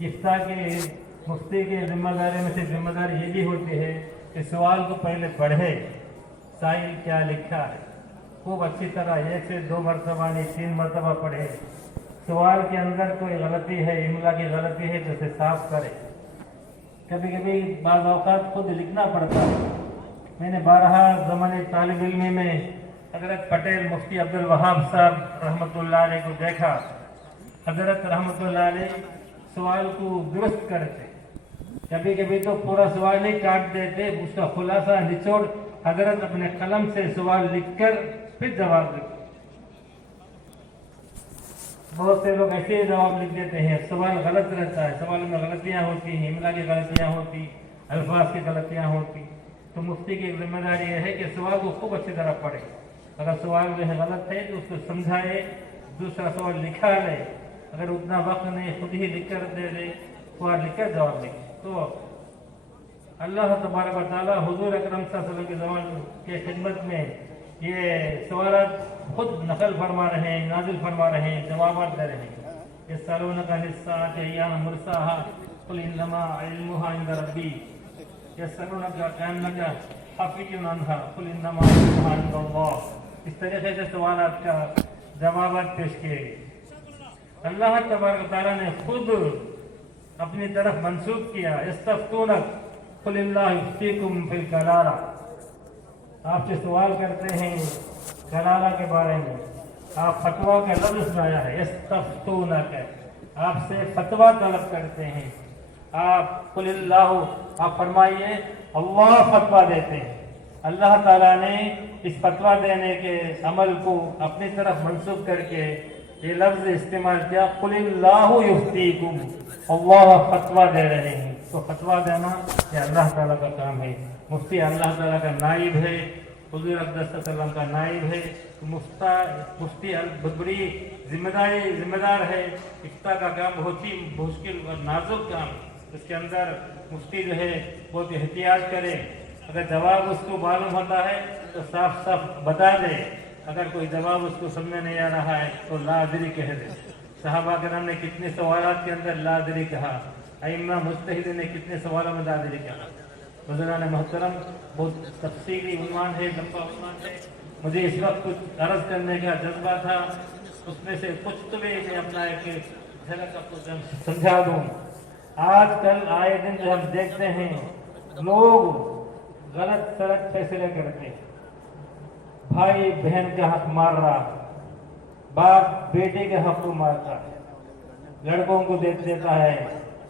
इफ्ता के मुफ्ती की जिम्मेदारी में से जिम्मेदारी ये भी होती है कि सवाल को पहले पढ़े, साइल क्या लिखा है, खूब अच्छी तरह 1 से 2 मरतबा नहीं 3 मरतबा पढ़े। सवाल के अंदर कोई गलती है, इमला की गलती है तो उसे साफ करे। कभी कभी बाज़ औक़ात खुद लिखना पड़ता है। मैंने बारहा ज़माने तालिब इल्मी में हज़रत पटेल मुफ्ती अब्दुल वहाब साहब रहमतुल्लाह अलैह को देखा। हज़रत रहमतुल्लाह अलैह सवाल को दुरुस्त करते, कभी कभी तो पूरा सवाल ही काट देते, उसका खुलासा निचोड़ हज़रत अपने कलम से सवाल लिखकर फिर जवाब लिखते। बहुत से लोग ऐसे ही जवाब लिख देते हैं, सवाल गलत रहता है, सवाल में गलतियाँ होती हैं, इमला की गलतियाँ होती, अल्फाज की गलतियाँ होती। तो मुफ्ती की जिम्मेदारी यह है कि सवाल को खूब अच्छी तरह पढ़े। अगर सवाल जो है गलत है तो उसको समझाए, दूसरा सवाल लिखा ले। अगर उतना वक्त नहीं खुद ही लिख कर दे दे, सवाल लिख कर जवाब लिखे। तो अल्लाह तबारक व तआला हुजूर अकरम सल्लल्लाहु अलैहि वसल्लम के ज़माने के खिदमत में ये सवालात खुद नकल फरमा रहे हैं, नाजिल फरमा रहे हैं, जवाब दे रहे हैं। यस्अलूनका अनिस्साअति अय्याना मुर्साहा कुल इन्नमा इल्मुहा इंद रब्बी यस्अलूनका कअन्नका हफ़ीज़ुन अन्हा कुल इन्नमा इल्मुहा इंदल्लाह। इस तरीके से सवालात का जवाब पेश किए गए। अल्लाह तबारक व तआला ने खुद अपनी तरफ मंसूब किया, यस्तफ्तूनक कुल अल्लाहु युफ्तीकुम फिल कलाला। आपसे सवाल करते हैं कलाला के बारे में, आप फतवा का लफ्ज़ सुनाया है, यस्तफ्तूनक, आपसे फतवा तलब करते हैं। आप कुल अल्लाहु, आप फरमाइए अल्लाह फतवा देते हैं। अल्लाह ताला ने इस फतवा देने के अमल को अपनी तरफ मंसूब करके ये लफ्ज़ इस्तेमाल किया, कुल अल्लाहु युफ्तीकुम, अल्लाह फतवा दे रहे हैं। तो फतवा देना ये अल्लाह ताला का काम है। मुफ्ती अल्लाह ताला का नाइब है, हुज़ूर अक़दस सल्लल्लाहु अलैहि वसल्लम का नाइब है। तो मुफ्ती बहुत बड़ी जिम्मेदार है। इफ्ता का काम बहुत ही मुश्किल और नाजुक काम, इसके अंदर मुफ्ती जो है बहुत एहतियात करे। अगर जवाब उसको मालूम होता है तो साफ साफ बता दे, अगर कोई जवाब उसको समझ नहीं आ रहा है तो ला अदरी कह दे। सहाबा किराम ने कितने सवालात के अंदर ला अदरी कहा, अइम्मा मुज्तहिद ने कितने सवालों में ला अदरी कहा। बुज़ुर्गान मोहतरम, बहुत तफसीली उन्वान है, लंबा उन्वान है। मुझे इस वक्त कुछ अर्ज करने का जज्बा था, उसमें से कुछ तो भी मैं अपना एक झलक आपको समझा दूँ। आजकल आए दिन जो हम देखते हैं, लोग गलत सलत फैसले करते हैं। भाई बहन का हक मार रहा, बाप बेटे के हक को मारता है, लड़कों को दे देता है,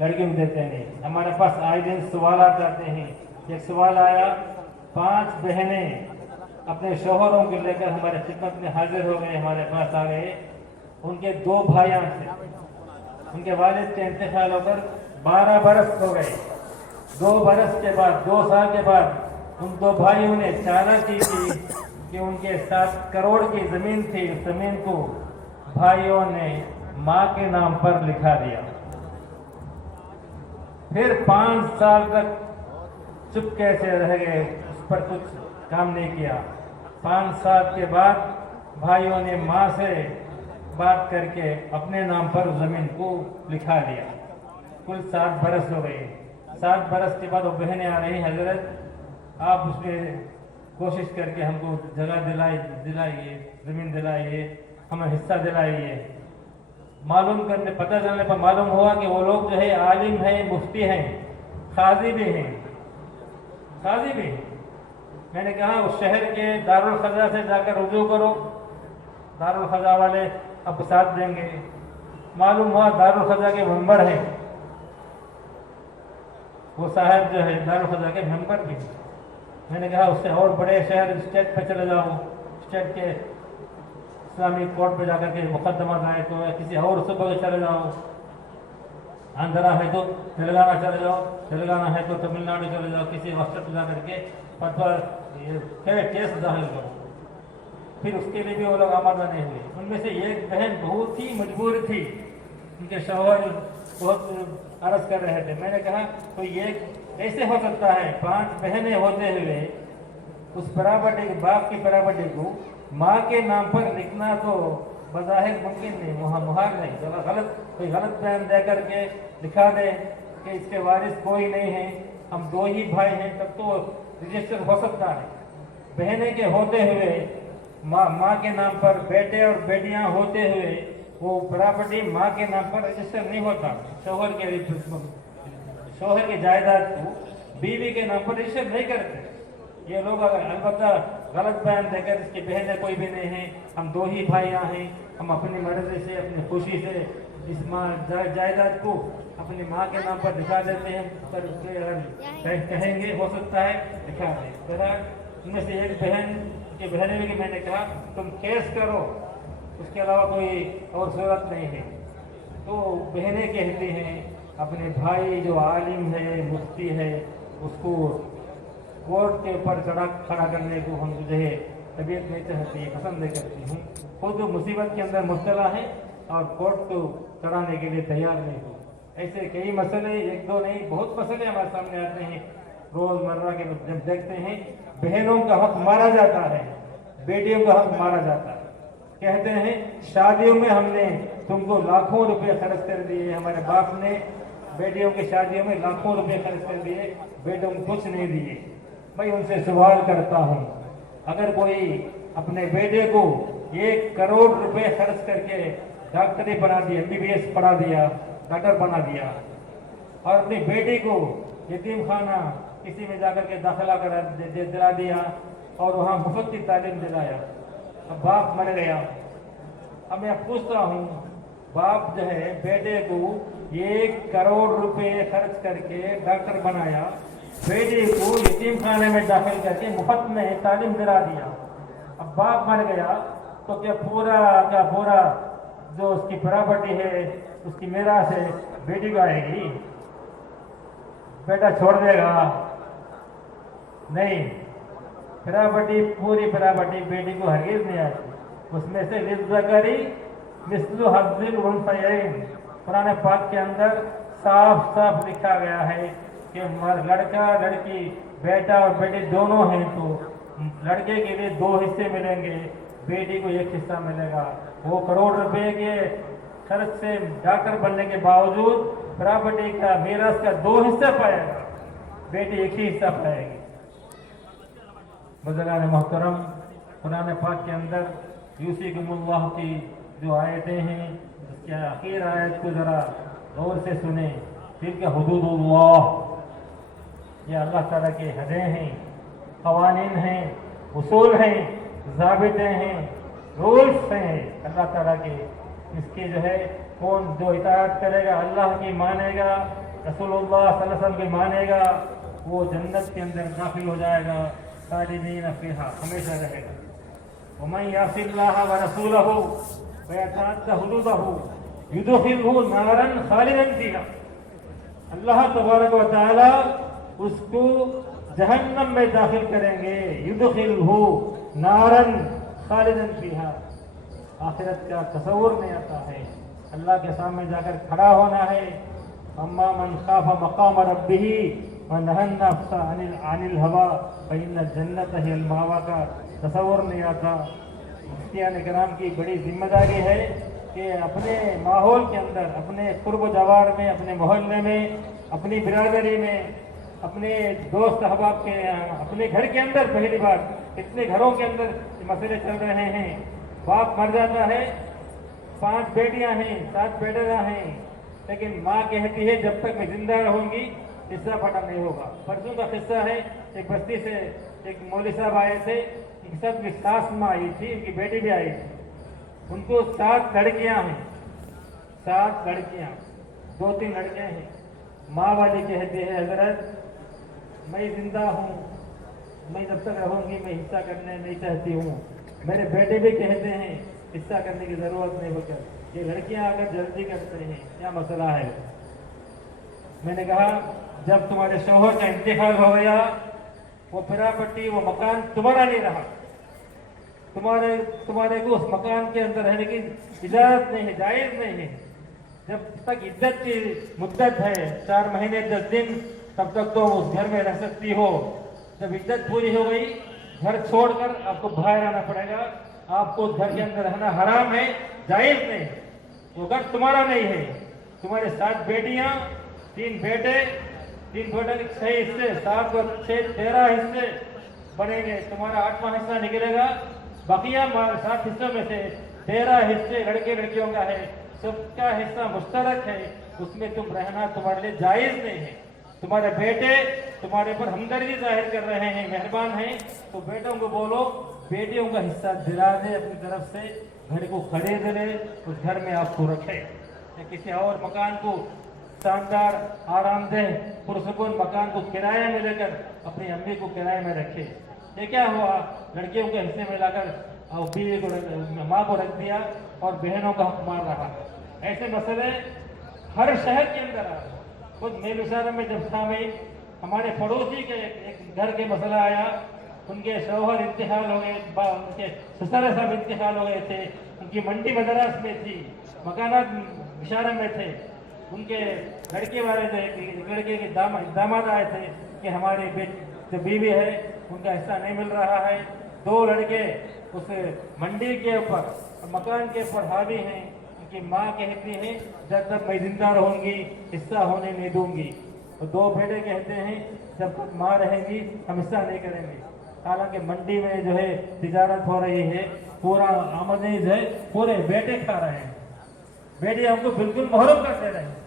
लड़कियों को देते नहीं। हमारे पास आए दिन सवाल आते हैं। एक सवाल आया, 5 बहनें अपने शौहरों को लेकर हमारे खिदमत में हाजिर हो गए, हमारे पास आ गए। उनके 2 भाइयां थे, उनके वालिद के इंतकाल होकर 12 बरस हो गए। 2 बरस के बाद, 2 साल के बाद उन 2 भाइयों ने चालाकी की थी कि उनके 7 करोड़ की जमीन थी, उस जमीन को भाइयों ने माँ के नाम पर लिखा दिया। फिर 5 साल तक चुप कैसे रह गए, उस पर कुछ काम नहीं किया। 5 साल के बाद भाइयों ने माँ से बात करके अपने नाम पर जमीन को लिखा दिया। कुल 7 बरस हो गए। 7 बरस के बाद वो बहनें आ रही, हजरत आप उसमें कोशिश करके हमको जगह दिलाइए, जमीन दिलाइए, हमें हिस्सा दिलाइए। मालूम करने, पता चलने पर मालूम हुआ कि वो लोग जो है आलिम है, मुफ्ती हैं, काजी भी हैं, काजी भी हैं। मैंने कहा उस शहर के दारुल ख़ज़ा से जाकर रुजू करो, दारुल ख़ज़ा वाले अब साथ देंगे। मालूम हुआ दारुल ख़ज़ा के मेंबर हैं, वो साहब जो है दारुल ख़ज़ा के मेंबर भी। मैंने कहा उससे और बड़े शहर स्टेट पे चले जाओ, स्टेट के इस्लामिक कोर्ट पे जाकर के मुकदमा दायर करो, या किसी और सूबे में चले जाओ। आंध्रा है तो तेलंगाना चले जाओ, तेलंगाना है तो तमिलनाडु चले जाओ, किसी हॉस्टल पे जाकर के फतवा केस दाखिल करो। फिर उसके लिए भी वो लोग आमादा नहीं हुए। उनमें से एक बहन बहुत ही मजबूर थी, उनके शौहर बहुत अर्ज कर रहे थे। मैंने कहा तो ये कैसे हो सकता है, 5 बहनें होते हुए उस प्रॉपर्टी, बाप की प्रॉपर्टी को माँ के नाम पर लिखना तो बज़ाहिर मुमकिन नहीं, मुहाल नहीं। चलो कोई गलत बयान दे करके दिखा दे कि इसके वारिस कोई नहीं है, हम दो ही भाई हैं, तब तो रजिस्टर हो सकता है। बहने के होते हुए माँ के नाम पर बेटे और बेटियां होते हुए वो प्रॉपर्टी माँ के नाम पर रजिस्टर नहीं होता। शोहर की जायदाद को बीवी के नाम पर रजिस्टर नहीं करते ये लोग। अगर अलबत्ता गलत बयान देकर इसकी बहनें कोई भी नहीं है, हम दो ही भाइयाँ हैं, हम अपनी मर्जी से अपनी खुशी से इस जायदाद को अपनी माँ के नाम पर दिखा देते हैं, पर कहेंगे हो सकता है दिखा दें। बहरहाल उनमें से एक बहन की बहन में मैंने कहा तुम केस करो, उसके अलावा कोई और सूरत नहीं है। तो बहनें कहती हैं अपने भाई जो आलिम है, मुफ्ती है, उसको कोर्ट के ऊपर खड़ा करने को हम मुझे तबीयत नहीं चाहती, पसंद नहीं करती हूँ। खुद मुसीबत के अंदर मुब्तला है और कोर्ट को चढ़ाने के लिए तैयार नहीं हो। ऐसे कई मसले, एक दो नहीं, बहुत मसले हमारे सामने आते हैं रोजमर्रा के। जब देखते हैं बहनों का हक मारा जाता है, बेटियों का हक मारा जाता है, कहते हैं शादियों में हमने तुमको लाखों रुपए खर्च कर दिए, हमारे बाप ने बेटियों की शादियों में लाखों रुपए खर्च कर दिए, बेटों को कुछ नहीं दिए। मैं उनसे सवाल करता हूँ, अगर कोई अपने बेटे को 1 करोड़ रुपए खर्च करके डॉक्टरी बना दिया, MBBS पढ़ा दिया, डॉक्टर बना दिया, और अपनी बेटी को यतीम खाना किसी में जाकर के दाखिला करा दिला दिया और वहाँ मुफ्त की तालीम दिलाया, अब बाप मर गया। अब मैं पूछता हूँ, बाप जो है बेटे को 1 करोड़ रुपए खर्च करके डॉक्टर बनाया, बेटे को यतीम खाने में दाखिल करके मुफ्त में तालीम दिला दिया, अब बाप मर गया, तो क्या पूरा जो उसकी प्रॉपर्टी है, उसकी मीरास है, बेटी को आएगी? बेटा छोड़ देगा? नहीं, पूरी प्रॉपर्टी बेटी को हरगिज नहीं आती। उसमें से लिज़्ज़करी मिस्लु हज़्ज़िल उन्सयैन, कुरान पाक के अंदर साफ साफ लिखा गया है कि लड़का लड़की, बेटा और बेटी दोनों हैं, तो लड़के के लिए 2 हिस्से मिलेंगे, बेटी को 1 हिस्सा मिलेगा। वो करोड़ रुपए के खर्च से डॉक्टर बनने के बावजूद प्रॉपर्टी का, मीरास का 2 हिस्सा पाएगा, बेटी 1 ही हिस्सा पाएगी। बुज़ुर्गान मोहतरम, कुरान पाक के अंदर यूसिकुमुल्लाह की जो आयतें हैं, उसके आखिर आयत को जरा गौर से सुने। तिल्का हुदूदुल्लाह, ये अल्लाह ताला के हदें हैं, कवानीन हैं, उसूल हैं, ज़ाबिते हैं, रूल्स हैं अल्लाह ताला के। इसके जो है कौन जो इताअत करेगा, अल्लाह की मानेगा, रसूलुल्लाह सल्लल्लाहु अलैहि वसल्लम की मानेगा, वो जन्नत के अंदर दाखिल हो जाएगा, खालिदीन फीहा, हमेशा रहेगा। वमन यासिल्लाह व रसूलहु व यतअद्दा हुदूदहु युदखिलहु नारन खालिदन फीहा, अल्लाह तबारक व तआला उसको जहन्नम में दाखिल करेंगे, युदखिलहु नारन खालिदन फीहा। आखिरत का तसव्वुर नहीं आता है, अल्लाह के सामने जाकर खड़ा होना है। अम्मा मन खाफा मकाम रब्बिही व नहन नफ्सा अनिल हवा फइन्न जन्नत हियल मावा का तसव्वुर नहीं आता। मुफ्तियान किराम की बड़ी जिम्मेदारी है कि अपने माहौल के अंदर, अपने कुर्ब जवार में, अपने मोहल्ले में, अपनी बिरादरी में, अपने दोस्त अहबाब के, अपने घर के अंदर, पहली बार इतने घरों के अंदर मसले चल रहे हैं। बाप मर जाता है, 5 बेटियां हैं, 7 बेटे हैं, लेकिन माँ कहती है जब तक मैं जिंदा रहूंगी हिस्सा फटा नहीं होगा। परसों का किस्सा है, एक बस्ती से एक मौलवी साहब आए थे, इनके साथ में सास माँ आई थी, इनकी बेटी भी आई थी। उनको 7 लड़कियां हैं, 7 लड़कियां, 2-3 लड़के हैं। माँ वाली कहती है हजरत मैं जिंदा हूँ, मैं जब तक रहूंगी मैं हिस्सा करने नहीं चाहती हूँ। मेरे बेटे भी कहते हैं हिस्सा करने की जरूरत नहीं होकर, ये लड़कियां आकर जल्दी करते हैं, क्या मसला है? मैंने कहा जब तुम्हारे शौहर का इंतकाल हो गया, वो प्रॉपर्टी, वो मकान तुम्हारा नहीं रहा, तुम्हारे को उस मकान के अंदर रहने की इजाजत नहीं है, जायज नहीं है। जब तक इद्दत की मुद्दत है 4 महीने 10 दिन, तब तक तो उस घर में रह सकती हो। जब इद्दत पूरी हो गई, घर छोड़कर आपको बाहर आना पड़ेगा, आपको घर के अंदर रहना हराम है, जायज नहीं, वो घर तुम्हारा नहीं है। तुम्हारे 7 बेटियां, 3 बेटे, 3 बेटे के 6 हिस्से, 7 और 6 13 हिस्से बनेंगे। तुम्हारा 8वां हिस्सा निकलेगा। बकिया 7 हिस्सों में से 13 हिस्से लड़के लड़कियों का है, सबका हिस्सा मुश्तरक है, उसमें तुम रहना तुम्हारे लिए जायज नहीं है। तुम्हारे बेटे तुम्हारे पर हमदर्दी जाहिर कर रहे हैं, मेहरबान हैं, तो बेटों को बोलो बेटियों का हिस्सा दिला दे, अपनी तरफ से घर को खरीद ले, उस घर में आपको रखे, या किसी और मकान को शानदार आरामदेह पुरसकून मकान को किराए में लेकर अपनी अम्मी को किराए में रखे। ये क्या हुआ, लड़कियों के हिस्से में लाकर और बीवी को माँ को रख दिया और बहनों का हक मार रहा। ऐसे मसले हर शहर के अंदर आ रहे। खुद मेलुसारा में जब था में हमारे पड़ोसी के एक घर के मसला आया, उनके शौहर इंतकाल हो गए, उनके ससुर साहब इंतकाल हो गए थे, उनकी मंडी मदरास में थी, मकानात इशारा में थे, उनके लड़के वाले थे, लड़के के दामाद आए थे कि हमारी जो बीवी है उनका हिस्सा नहीं मिल रहा है। 2 लड़के उस मंडी के ऊपर मकान के ऊपर हावी हैं, उनकी माँ कहती है जब तक मैं जिंदा रहूंगी हिस्सा होने नहीं दूंगी, और 2 बेटे कहते हैं जब तक माँ रहेंगी हम हिस्सा नहीं करेंगे। हालांकि मंडी में जो है तिजारत हो रही है, पूरा आमदनी जो है पूरे बेटे खा रहे हैं, बेटे हमको बिल्कुल महरूम कर दे रहे हैं।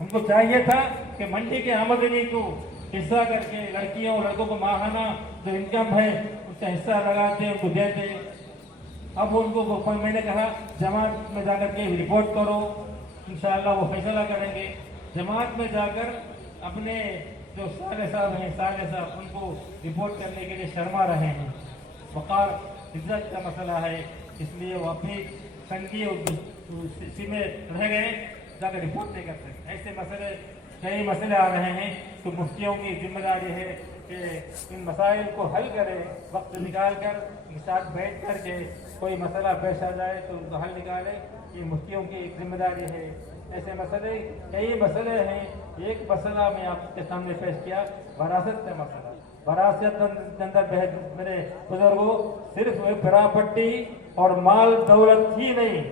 उनको चाहिए था कि मंडी के आमदनी को हिस्सा करके लड़कियों लड़कों को माहाना जो इनकम है उसका हिस्सा लगाते उनको देते। अब उनको मैंने कहा जमात में जाकर के रिपोर्ट करो, इंशाअल्लाह वो फैसला करेंगे। जमात में जाकर अपने जो साले साहब उनको रिपोर्ट करने के लिए शर्मा रहे हैं। वकार इज्जत का मसला है, इसलिए वो अपनी संघीय उसी में रह गए, जाकर रिपोर्ट नहीं कर सकते। ऐसे मसले कई मसले आ रहे हैं, तो मुफ्तियों की जिम्मेदारी है कि इन मसाइल को हल करें, वक्त निकाल कर इनके साथ बैठ कर के कोई मसला पेश आ जाए तो उनको हल निकाले, ये मुफ्तियों की एक जिम्मेदारी है। ऐसे मसले कई मसले हैं। एक मसला मैं आपके सामने पेश किया, वरासत का मसला। वरासत के अंदर मेरे बुजुर्गों सिर्फ प्रॉपर्टी और माल दौलत ही नहीं,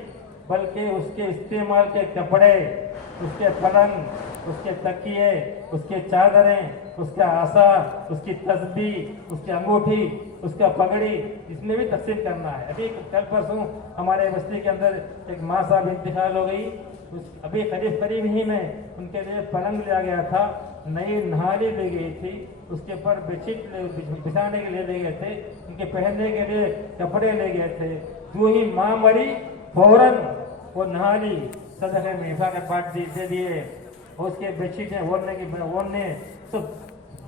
बल्कि उसके इस्तेमाल के कपड़े, उसके पलंग, उसके तकिए, उसके चादरें, उसका आसा, उसकी तस्बीह, उसकी अंगूठी, उसका पगड़ी, इसमें भी तकसीम करना है। अभी कल परसों हमारे बस्ती के अंदर एक माँ साहब इंतकाल हो गई, अभी करीब ही में उनके लिए पलंग लिया गया था, नई नहाली ली गई थी, उसके ऊपर बेडशीट बिछाने के लिए ले गए थे, उनके पहनने के लिए कपड़े ले गए थे। जो ही माँ मरी फौरन वो नहाली सदक़े में हिफाजत बांट दे दिए, उसके बेडशीटें ओढ़ने सब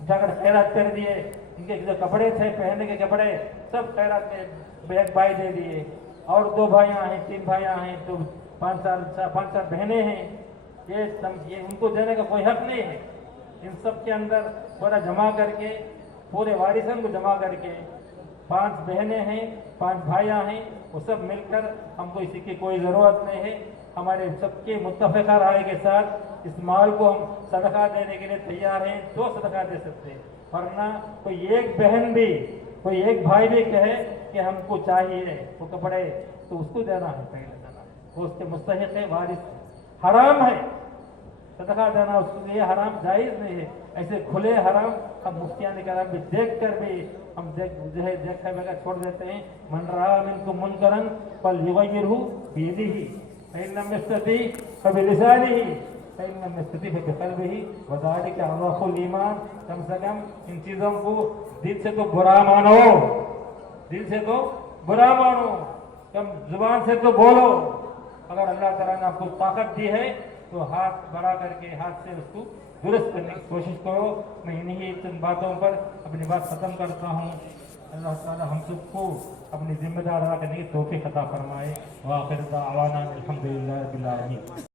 जाकर खैरात कर दिए। उनके जो कपड़े थे पहनने के कपड़े सब खैरात में बैग बाई दे दिए। और 2 भाइयाँ हैं, 3 भाइयाँ हैं, तो 5 साल बहनें हैं। ये उनको देने का कोई हक नहीं है। इन सब के अंदर पूरा जमा करके, पूरे वारिसन को जमा करके, 5 बहनें हैं, 5 भाइयाँ हैं, वो सब मिलकर, हमको इसी की कोई ज़रूरत नहीं है। हमारे सबके मुत्तफ़िक़ा राय के साथ इस माल को हम सदका देने के लिए तैयार हैं, तो सदका दे सकते हैं, वरना कोई एक बहन भी, कोई एक भाई भी कहे कि हमको चाहिए वो कपड़े, तो उसको देना है, पहले देना है, वो उसके मुस्तहिक़ है, वारिस हराम है सदका देना, उसके लिए हराम जायज़ नहीं है। ऐसे खुले हराम हम मुफ्तियान कराम भी देख कर भी हम देखा बगैर छोड़ देते हैं। मन रहा मिनकुम मुनकरन फलयुग़य्यिरहु बियदिही फ़इन लम यस्तति फ़बिलिसानिही फ़इन लम यस्तति फ़बिक़ल्बिही वज़ालिका अज़अफ़ुल ईमान। कम से कम इन चीज़ों को दिल से तो बुरा मानो, दिल से तो बुरा मानो, कम जुबान से तो बोलो। अगर अल्लाह ताला ने आपको ताकत दी है तो हाथ बढ़ा करके हाथ से उसको दुरुस्त करने की कोशिश करो। मैं इन्हीं चंद बातों पर अपनी बात खत्म करता हूँ। अल्लाह ताला हम सबको अपनी जिम्मेदार अदा करने की तौफीक अता फरमाए। व आखिर दाअवाना अल्हम्दुलिल्लाहि रब्बिल आलमीन।